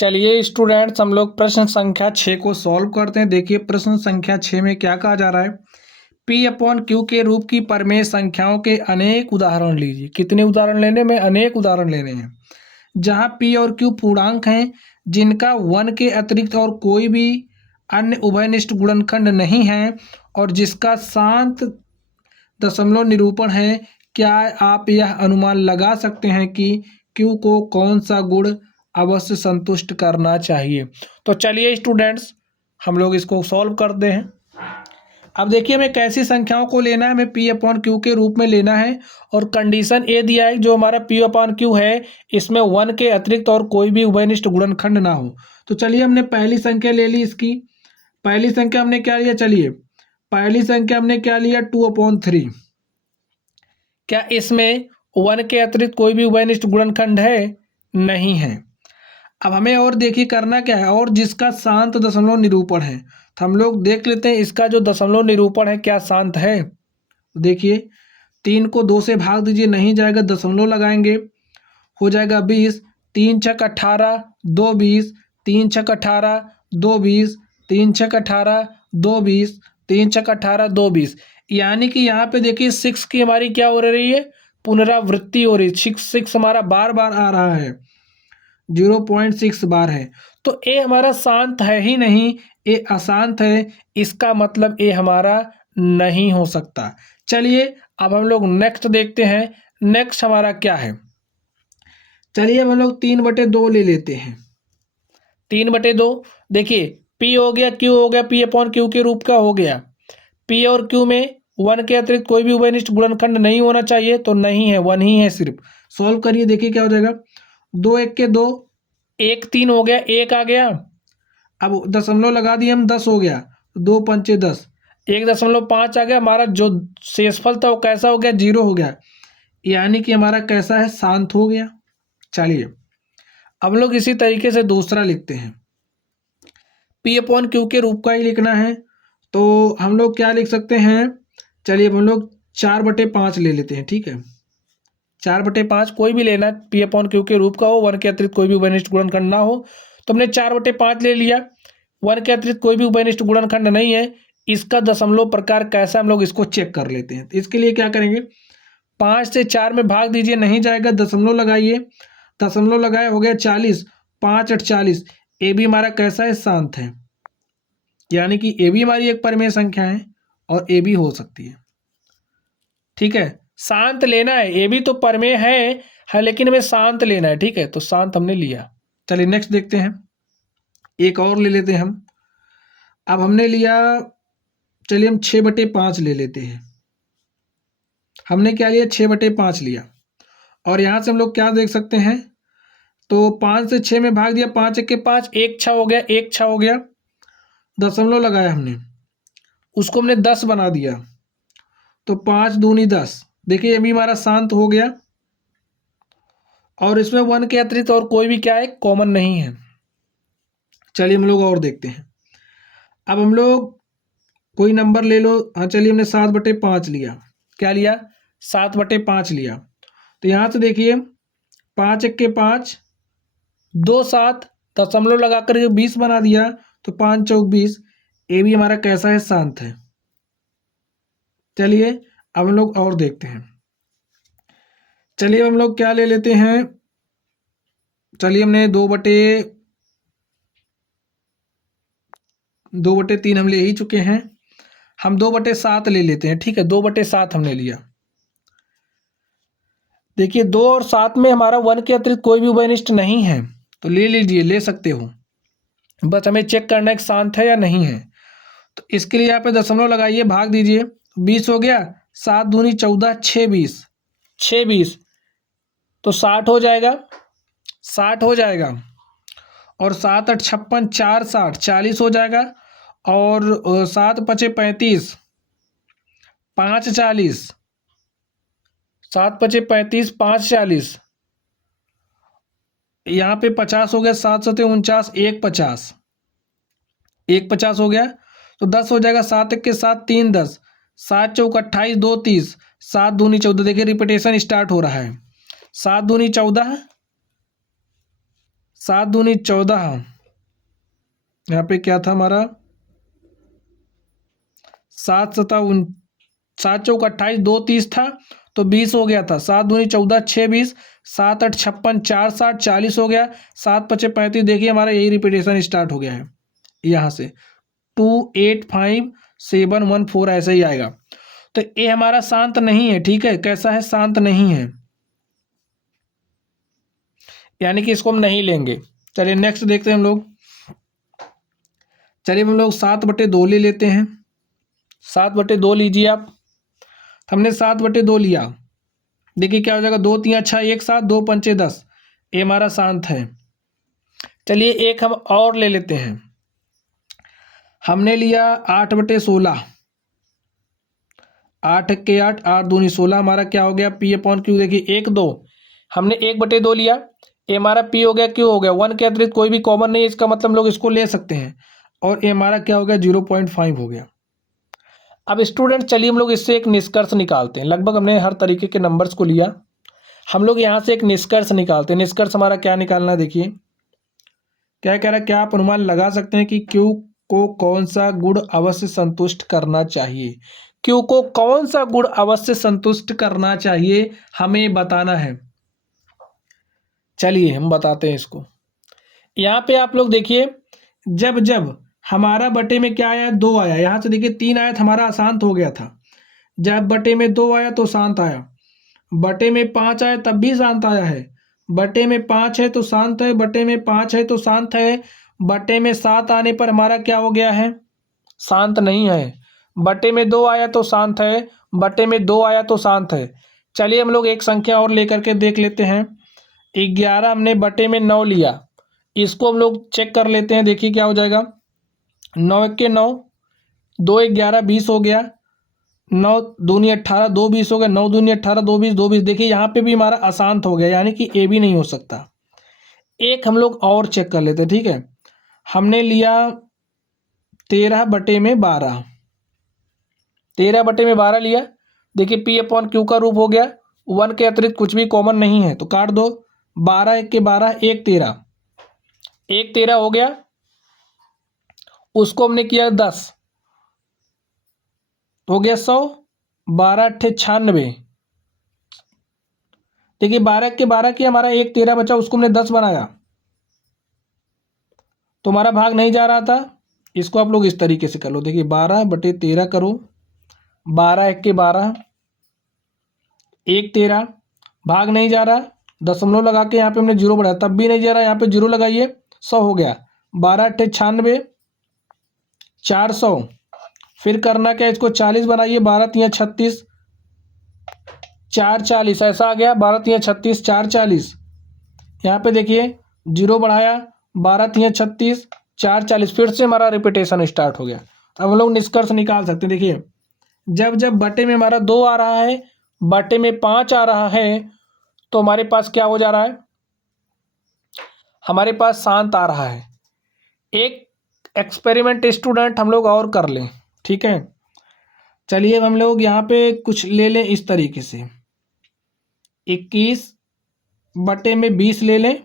चलिए स्टूडेंट्स, हम लोग प्रश्न संख्या 6 को सॉल्व करते हैं। देखिए प्रश्न संख्या 6 में क्या कहा जा रहा है। P अपॉन Q के रूप की परमेय संख्याओं के अनेक उदाहरण लीजिए। कितने उदाहरण लेने में? अनेक उदाहरण लेने हैं। जहां P और Q पूर्णांक हैं जिनका 1 के अतिरिक्त और कोई भी अन्य उभयनिष्ठ गुणनखंड नहीं है और जिसका शांत दशमलव निरूपण है। क्या आप यह अनुमान लगा सकते हैं कि Q को कौन सा गुण अवश्य संतुष्ट करना चाहिए? तो चलिए स्टूडेंट्स, हम लोग इसको सॉल्व करते हैं। अब देखिए हमें कैसी संख्याओं को लेना है। हमें P अपॉन Q के रूप में लेना है और कंडीशन ए दिया है जो हमारा P अपॉन Q है इसमें 1 के अतिरिक्त और कोई भी उभयनिष्ठ गुणनखंड ना हो। तो चलिए हमने पहली संख्या ले ली। इसकी पहली संख्या हमने क्या लिया? चलिए पहली संख्या हमने क्या लिया? 2/3। क्या इसमें 1 के अतिरिक्त कोई भी उभयनिष्ठ गुणनखंड है? नहीं है। अब हमें और देखिए करना क्या है, और जिसका शांत दशमलव निरूपण है। तो हम लोग देख लेते हैं इसका जो दशमलव निरूपण है क्या शांत है। देखिए 3 को 2 से भाग दीजिए, नहीं जाएगा, दशमलव लगाएंगे, हो जाएगा 20। 3 छक 18, 2 20, 3 छक 18, 2 20, 3 छक 18, 2 20, 3 छक 18, 2 20। यानी कि यहाँ पे देखिए 6 की हमारी क्या हो रही है? पुनरावृत्ति हो रही है। 6 हमारा बार बार आ रहा है, 0.6 बार है। तो ए हमारा शांत है ही नहीं, ए अशांत है। इसका मतलब ए हमारा नहीं हो सकता। चलिए अब हम लोग नेक्स्ट देखते हैं। नेक्स्ट हमारा क्या है? चलिए अब हम लोग 3/2 ले लेते हैं। 3/2 देखिए P हो गया, Q हो गया, P अपॉन Q के रूप का हो गया। P और Q में 1 के अतिरिक्त कोई भी उभयनिष्ठ गुणनखंड नहीं होना चाहिए, तो नहीं है, 1 ही है सिर्फ। सॉल्व करिए, देखिए क्या हो जाएगा। 2 1 के 2, 1 3 हो गया, 1 आ गया। अब दशमलव लगा दिए हम, 10 हो गया, 2 पंचे 10, 1.5 आ गया। हमारा जो शेषफल था वो कैसा हो गया? 0 हो गया। यानी कि हमारा कैसा है? शांत हो गया। चलिए अब लोग इसी तरीके से दूसरा लिखते हैं। P अपॉन Q के रूप का ही लिखना है, तो हम लोग क्या लिख सकते हैं? चलिए अब हम लोग 4/5 ले लेते हैं। ठीक है, 4/5 कोई भी लेना, P अपॉन Q के रूप का हो, 1 के अतिरिक्त कोई भी उभयनिष्ठ गुणनखंड ना हो। तो हमने 4/5 ले लिया। 1 के अतिरिक्त कोई भी उभयनिष्ठ गुणनखंड नहीं है। इसका दशमलव प्रकार कैसा, हम लोग इसको चेक कर लेते हैं। तो इसके लिए क्या करेंगे? 5 से 4 में भाग दीजिए, नहीं जाएगा, दशमलव लगाइए, दशमलव लगाए, हो गया 40, 5 8 40। ए भी हमारा कैसा है? शांत है। यानी कि ए भी हमारी एक परिमेय संख्या है और ए भी हो सकती है। ठीक है, शांत लेना है। ए भी तो परिमेय है लेकिन हमें शांत लेना है। ठीक है, तो शांत हमने लिया। चलिए नेक्स्ट देखते हैं, एक और ले लेते हैं हम। अब हमने लिया, चलिए हम 6/5 ले लेते हैं। हमने क्या लिया? 6/5 लिया। और यहाँ से हम लोग क्या देख सकते हैं? तो 5 से 6 में भाग दिया, 5 1 के 5, 1 6 हो गया, 1 6 हो गया, दशमलव लगाया हमने, उसको हमने 10 बना दिया, तो 5 दूनी 10। देखिए ये भी हमारा शांत हो गया और इसमें 1 के अतिरिक्त और कोई भी क्या है? कॉमन नहीं है। चलिए हम लोग और देखते हैं। अब हम लोग कोई नंबर ले लो। हाँ चलिए हमने 7/5 लिया। क्या लिया? 7/5 लिया। तो यहाँ से देखिए 5 1 के 5, 2 7, दशमलव लगा कर 20 बना दिया, तो 5 चौक 20। ए भी हमारा कैसा है? शांत है। चलिए अब हम लोग और देखते हैं। चलिए हम लोग क्या ले लेते हैं? चलिए हमने 2/3 हम ले ही चुके हैं। हम 2/7 ले लेते हैं। ठीक है, 2/7 हमने लिया। देखिए 2 और 7 में हमारा 1 के अतिरिक्त कोई भी उभयनिष्ठ नहीं है, तो ले लीजिए, ले सकते हो। बस हमें चेक करना है कि शांत है या नहीं है। तो इसके लिए यहाँ पे दशमलव लगाइए, भाग दीजिए, 20 हो गया, 7 दूनी 14, 6 20, 6 20, तो 60 हो जाएगा, 60 हो जाएगा। और 7 8 56, 4 60, 40 हो जाएगा। और 7 5 35, 5 40, 7 5 35, 5 40, यहाँ पे 50 हो गया, 7 7 49, 1 50, 1 50 हो गया, तो 10 हो जाएगा। 7 1 के 7, 3 10, 7 चौक 28, 2 30, 7 दूनी 14। देखिए रिपीटेशन स्टार्ट हो रहा है। 7 दूनी 14, 7 दूनी 14, यहाँ पे क्या था हमारा 7 चौक 28, 2 30 था तो 20 हो गया था। 7 दूनी 14, 6 20, 7 8 56, 4 60 40 हो गया। 7 पचे 35, देखिए हमारा यही रिपीटेशन स्टार्ट हो गया है यहाँ से 2 8 5 7 1 4 ऐसे ही आएगा। तो ये हमारा शांत नहीं है, ठीक है, कैसा है, शांत नहीं है, यानी कि इसको हम नहीं लेंगे। चलिए नेक्स्ट देखते हैं हम लोग। चलिए हम लोग 7/2 ले लेते हैं। 7/2 लीजिए आप। हमने 7/2 लिया, देखिए क्या हो जाएगा, 2 3 6 1 7, 2 पंचे 10, ये हमारा शांत है। चलिए एक हम और ले लेते हैं। हमने लिया 8/16, 8 के 8, 8 दूनी 16, हमारा क्या हो गया P/Q, देखिए 1 2, हमने 1/2 लिया, ये हमारा P हो गया, Q हो गया, 1 के अतिरिक्त कोई भी कॉमन नहीं है, इसका मतलब हम लोग इसको ले सकते हैं, और ये हमारा क्या हो गया 0.5 हो गया। अब स्टूडेंट चलिए हम लोग इससे एक निष्कर्ष निकालते हैं। लगभग हमने हर तरीके के नंबर्स को लिया, हम लोग यहाँ से एक निष्कर्ष निकालते हैं। निष्कर्ष हमारा क्या निकालना है, देखिए क्या कह रहा है, क्या आप अनुमान लगा सकते हैं कि Q को कौन सा गुण अवश्य संतुष्ट करना चाहिए। Q को कौन सा गुण अवश्य संतुष्ट करना चाहिए, हमें बताना है। चलिए हम बताते हैं इसको। यहाँ पे आप लोग देखिए, जब जब हमारा बटे में क्या आया, 2 आया, यहाँ से देखिए 3 आया था, हमारा अशांत हो गया था। जब बटे में 2 आया तो शांत आया, बटे में 5 आया तब भी शांत आया है, बटे में 5 है तो शांत है, बटे में 5 है तो शांत है, बटे में 7 आने पर हमारा क्या हो गया है, शांत नहीं है। बटे में 2 आया तो शांत है, बटे में 2 आया तो शांत है। चलिए हम लोग एक संख्या और लेकर के देख लेते हैं। 11 हमने बटे में 9 लिया, इसको हम लोग चेक कर लेते हैं, देखिए क्या हो जाएगा, 9 1 के 9, 2 1 11 20 हो गया, 9 दूनी 18, 2 20 हो गया, 9 दूनी 18, 2 20, 2 20, देखिए यहाँ पे भी हमारा अशांत हो गया, यानी कि ए भी नहीं हो सकता। एक हम लोग और चेक कर लेते हैं, ठीक है। हमने लिया 13/12, 13/12 लिया, देखिए P/Q का रूप हो गया, 1 के अतिरिक्त कुछ भी कॉमन नहीं है तो काट दो, 12 1 के 12, 1 13, 1 13 हो गया, उसको हमने किया 10, हो गया 100, 12 8 96, देखिए 12 के 12 की हमारा 1 13 बचा, उसको हमने 10 बनाया तो हमारा भाग नहीं जा रहा था। इसको आप लोग इस तरीके से कर लो, देखिए 12/13 करो, 12 1 के 12, 1 13, भाग नहीं जा रहा, दशमलव लगा के यहाँ पे हमने 0 बढ़ाया तब भी नहीं जा रहा, यहाँ पे 0 लगाइए, 100 हो गया, 12 8 96, 400, फिर करना क्या, इसको 40 बनाइए, 12 3 36, 4 40 ऐसा आ गया, 12 3 36, 4 40, यहाँ पे देखिए 0 बढ़ाया, 12 3 36, 4 40, फिर से हमारा रिपीटेशन स्टार्ट हो गया। अब हम लोग निष्कर्ष निकाल सकते हैं, देखिए जब जब बटे में हमारा 2 आ रहा है, बटे में 5 आ रहा है, तो हमारे पास क्या हो जा रहा है, हमारे पास शांत आ रहा है। एक एक्सपेरिमेंट स्टूडेंट हम लोग और कर लें, ठीक है। चलिए अब हम लोग यहाँ पे कुछ ले लें इस तरीके से, 21/20 ले लें,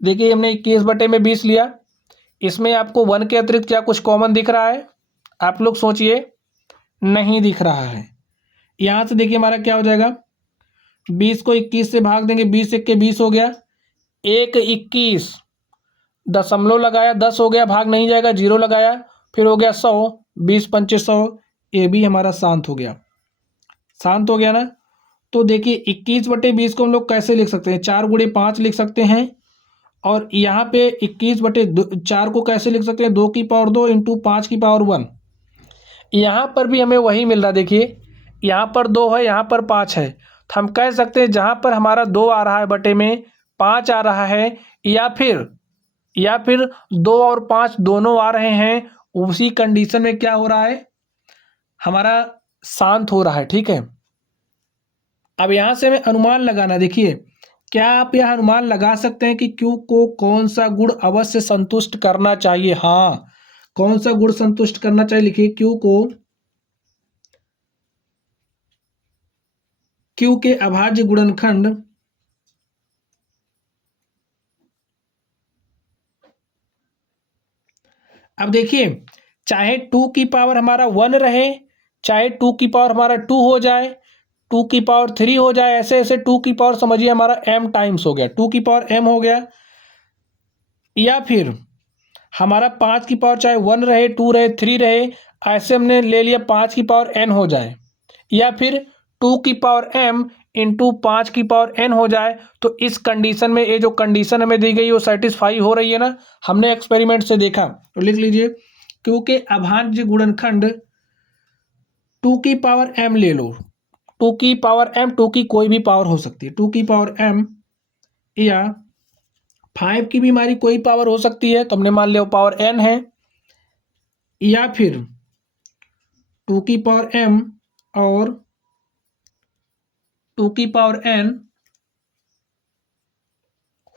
देखिए हमने 21/20 लिया, इसमें आपको 1 के अतिरिक्त क्या कुछ कॉमन दिख रहा है, आप लोग सोचिए, नहीं दिख रहा है। यहाँ से देखिए हमारा क्या हो जाएगा, 20 को 21 से भाग देंगे, 20 1 के 20 हो गया, 1 21, दशमलव लगाया 10 हो गया, भाग नहीं जाएगा, 0 लगाया, फिर हो गया 100, 20 पंचे 100, ये भी हमारा शांत हो गया, शांत हो गया ना। तो देखिए 21/20 को हम लोग कैसे लिख सकते हैं, 4 गुणे 5 लिख सकते हैं, और यहाँ पे 21/4 को कैसे लिख सकते हैं, 2 की पावर 2 इंटू 5 की पावर 1। यहाँ पर भी हमें वही मिल रहा, देखिए यहाँ पर 2 है, यहाँ पर 5 है, तो हम कह सकते हैं जहाँ पर हमारा 2 आ रहा है बटे में 5 आ रहा है, या फिर 2 और 5 दोनों आ रहे हैं, उसी कंडीशन में क्या हो रहा है, हमारा शांत हो रहा है, ठीक है। अब यहाँ से हमें अनुमान लगाना, देखिए क्या आप यह अनुमान लगा सकते हैं कि Q को कौन सा गुण अवश्य संतुष्ट करना चाहिए। हाँ, कौन सा गुण संतुष्ट करना चाहिए, लिखिए Q के अभाज्य गुणनखंड अब देखिए, चाहे 2 की पावर हमारा 1 रहे, चाहे 2 की पावर हमारा 2 हो जाए, 2 की पावर 3 हो जाए, ऐसे ऐसे 2 की पावर समझिए हमारा m टाइम्स हो गया, 2 की पावर m हो गया, या फिर हमारा 5 की पावर चाहे 1 रहे, 2 रहे, 3 रहे, ऐसे हमने ले लिया 5 की पावर n हो जाए, या फिर 2 की पावर m इंटू 5 की पावर n हो जाए। तो इस कंडीशन में ये जो कंडीशन हमें दी गई वो सेटिस्फाई हो रही है ना, हमने एक्सपेरिमेंट से देखा। तो लिख लीजिए, क्योंकि अभाज्य गुणनखंड 2 की पावर m ले लो, 2 की पावर m, 2 की कोई भी पावर हो सकती है, 2 की पावर m या 5 की भी हमारी कोई पावर हो सकती है, तो हमने मान लिया पावर n है, या फिर 2 की पावर m और 2 की पावर n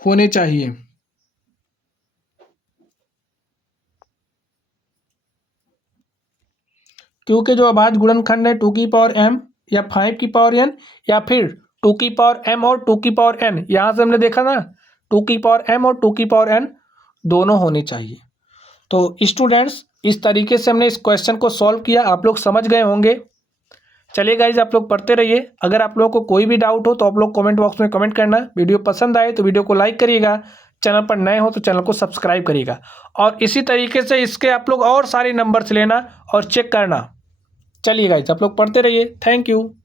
होने चाहिए। क्योंकि जो अभाज्य गुणनखंड है 2 की पावर m या 5 की पावर n, या फिर 2 की पावर m और 2 की पावर n, यहाँ से हमने देखा ना 2 की पावर m और 2 की पावर n दोनों होने चाहिए। तो स्टूडेंट्स, इस तरीके से हमने इस क्वेश्चन को सॉल्व किया, आप लोग समझ गए होंगे। चलिए गाइज, आप लोग पढ़ते रहिए। अगर आप लोगों को कोई भी डाउट हो तो आप लोग कमेंट बॉक्स में कमेंट करना। वीडियो पसंद आए तो वीडियो को लाइक करिएगा, चैनल पर नए हो तो चैनल को सब्सक्राइब करिएगा, और इसी तरीके से इसके आप लोग और सारे नंबर्स लेना और चेक करना। चलिए गाइज, आप लोग पढ़ते रहिए। Thank you.